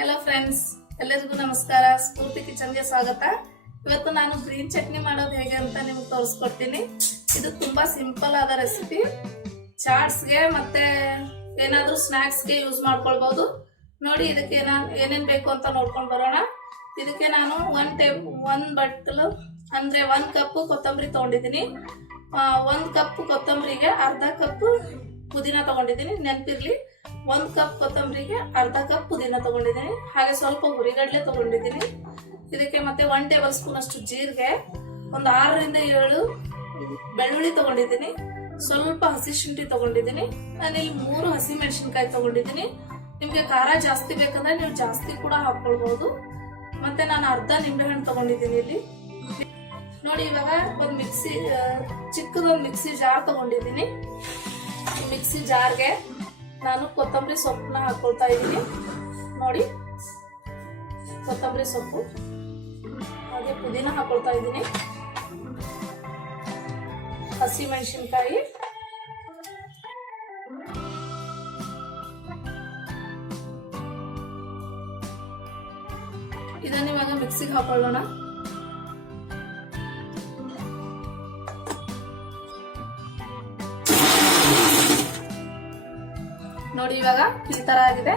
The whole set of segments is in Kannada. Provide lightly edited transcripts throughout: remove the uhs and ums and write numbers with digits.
ಹಲೋ ಫ್ರೆಂಡ್ಸ್, ಎಲ್ಲರಿಗೂ ನಮಸ್ಕಾರ. ಸ್ಫೂರ್ತಿ ಕಿಚನ್ಗೆ ಸ್ವಾಗತ. ಇವತ್ತು ನಾನು ಗ್ರೀನ್ ಚಟ್ನಿ ಮಾಡೋದು ಹೇಗೆ ಅಂತ ನಿಮ್ಗೆ ತೋರಿಸ್ಕೊಡ್ತೀನಿ. ಇದು ತುಂಬಾ ಸಿಂಪಲ್ ಆದ ರೆಸಿಪಿ. ಚಾಟ್ಸ್ಗೆ ಮತ್ತೆ ಏನಾದರೂ ಸ್ನ್ಯಾಕ್ಸ್ಗೆ ಯೂಸ್ ಮಾಡ್ಕೊಳ್ಬಹುದು. ನೋಡಿ, ಇದಕ್ಕೆ ಏನೇನು ಬೇಕು ಅಂತ ನೋಡ್ಕೊಂಡು ಬರೋಣ. ಇದಕ್ಕೆ ನಾನು ಒಂದು ಬಟ್ಲು ಅಂದರೆ 1 ಕಪ್ ಕೊತ್ತಂಬರಿ ತೊಗೊಂಡಿದ್ದೀನಿ. 1 ಕಪ್ ಕೊತ್ತಂಬರಿಗೆ ಅರ್ಧ ಕಪ್ ಪುದೀನ ತೊಗೊಂಡಿದ್ದೀನಿ. ನೆನಪಿರಲಿ, 1 ಕಪ್ ಕೊತ್ತಂಬರಿಗೆ ಅರ್ಧ ಕಪ್ ಪುದೀನ ತೊಗೊಂಡಿದ್ದೀನಿ. ಹಾಗೆ ಸ್ವಲ್ಪ ಹುರಿಗಡಲೆ ತೊಗೊಂಡಿದ್ದೀನಿ. ಇದಕ್ಕೆ ಮತ್ತೆ 1 ಟೇಬಲ್ ಸ್ಪೂನ್ ಅಷ್ಟು ಜೀರಿಗೆ, ಒಂದು 6 ರಿಂದ 7 ಬೆಳ್ಳುಳ್ಳಿ ತೊಗೊಂಡಿದ್ದೀನಿ. ಸ್ವಲ್ಪ ಹಸಿ ಶುಂಠಿ ತೊಗೊಂಡಿದ್ದೀನಿ. ನಾನಿಲ್ಲಿ 3 ಹಸಿ ಮೆಣಸಿನ್ಕಾಯಿ ತೊಗೊಂಡಿದ್ದೀನಿ. ನಿಮಗೆ ಖಾರ ಜಾಸ್ತಿ ಬೇಕಂದ್ರೆ ನೀವು ಜಾಸ್ತಿ ಕೂಡ ಹಾಕ್ಕೊಳ್ಬಹುದು. ಮತ್ತೆ ನಾನು ಅರ್ಧ ನಿಂಬೆಹಣ್ಣು ತೊಗೊಂಡಿದ್ದೀನಿ ಇಲ್ಲಿ. ನೋಡಿ, ಇವಾಗ ಒಂದು ಚಿಕ್ಕದೊಂದು ಮಿಕ್ಸಿ ಜಾರ್ ತೊಗೊಂಡಿದ್ದೀನಿ. ಮಿಕ್ಸಿ ಜಾರ್ಗೆ ನಾನು ಕೊತ್ತಂಬರಿ ಸೊಪ್ಪನ್ನ ಹಾಕೊಳ್ತಾ ಇದ್ದೀನಿ. ನೋಡಿ, ಕೊತ್ತಂಬರಿ ಸೊಪ್ಪು ಹಾಗೆ ಪುದೀನ ಹಾಕೊಳ್ತಾ ಇದ್ದೀನಿ. ಹಸಿ ಮೆಣಸಿನ್ಕಾಯಿ, ಇದನ್ನ ಇವಾಗ ಮಿಕ್ಸಿಗೆ ಹಾಕೊಳ್ಳೋಣ. ನೋಡಿ, ಇವಾಗ ಈ ತರ ಆಗಿದೆ.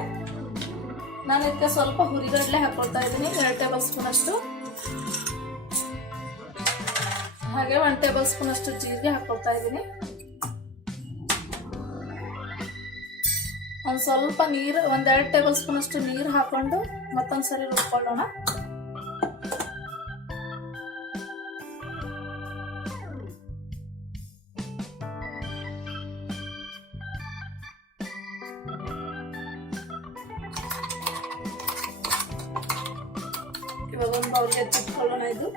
ನಾನು ಇದಕ್ಕೆ ಸ್ವಲ್ಪ ಹುರಿಗಡಲೆ ಹಾಕೊಳ್ತಾ ಇದ್ದೀನಿ, 2 ಟೇಬಲ್ ಸ್ಪೂನ್ ಅಷ್ಟು. ಹಾಗೆ 1 ಟೇಬಲ್ ಸ್ಪೂನ್ ಅಷ್ಟು ಜೀರಿಗೆ ಹಾಕೊಳ್ತಾ ಇದ್ದೀನಿ. ಒಂದು ಸ್ವಲ್ಪ ನೀರು, 1-2 ಟೇಬಲ್ ಸ್ಪೂನ್ ಅಷ್ಟು ನೀರು ಹಾಕೊಂಡು ಮತ್ತೊಂದ್ಸರಿ ರುಬ್ಕೊಳ್ಳೋಣ. ಇವಾಗ ಒಂದು ಬೌಲ್ಗೆ ಎತ್ತಿಟ್ಕೊಳ್ಳೋಣ. ಇದು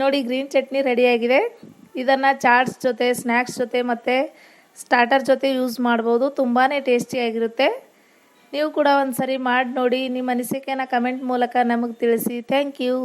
ನೋಡಿ, ಗ್ರೀನ್ ಚಟ್ನಿ ರೆಡಿಯಾಗಿದೆ. ಇದನ್ನು ಚಾಟ್ಸ್ ಜೊತೆ, ಸ್ನ್ಯಾಕ್ಸ್ ಜೊತೆ ಮತ್ತು ಸ್ಟಾರ್ಟರ್ ಜೊತೆ ಯೂಸ್ ಮಾಡ್ಬೋದು. ತುಂಬಾ ಟೇಸ್ಟಿಯಾಗಿರುತ್ತೆ. ನೀವು ಕೂಡ ಒಂದು ಸರಿ ಮಾಡಿ ನೋಡಿ. ನಿಮ್ಮ ಅನಿಸಿಕೆನ ಕಮೆಂಟ್ ಮೂಲಕ ನಮಗೆ ತಿಳಿಸಿ. Thank you.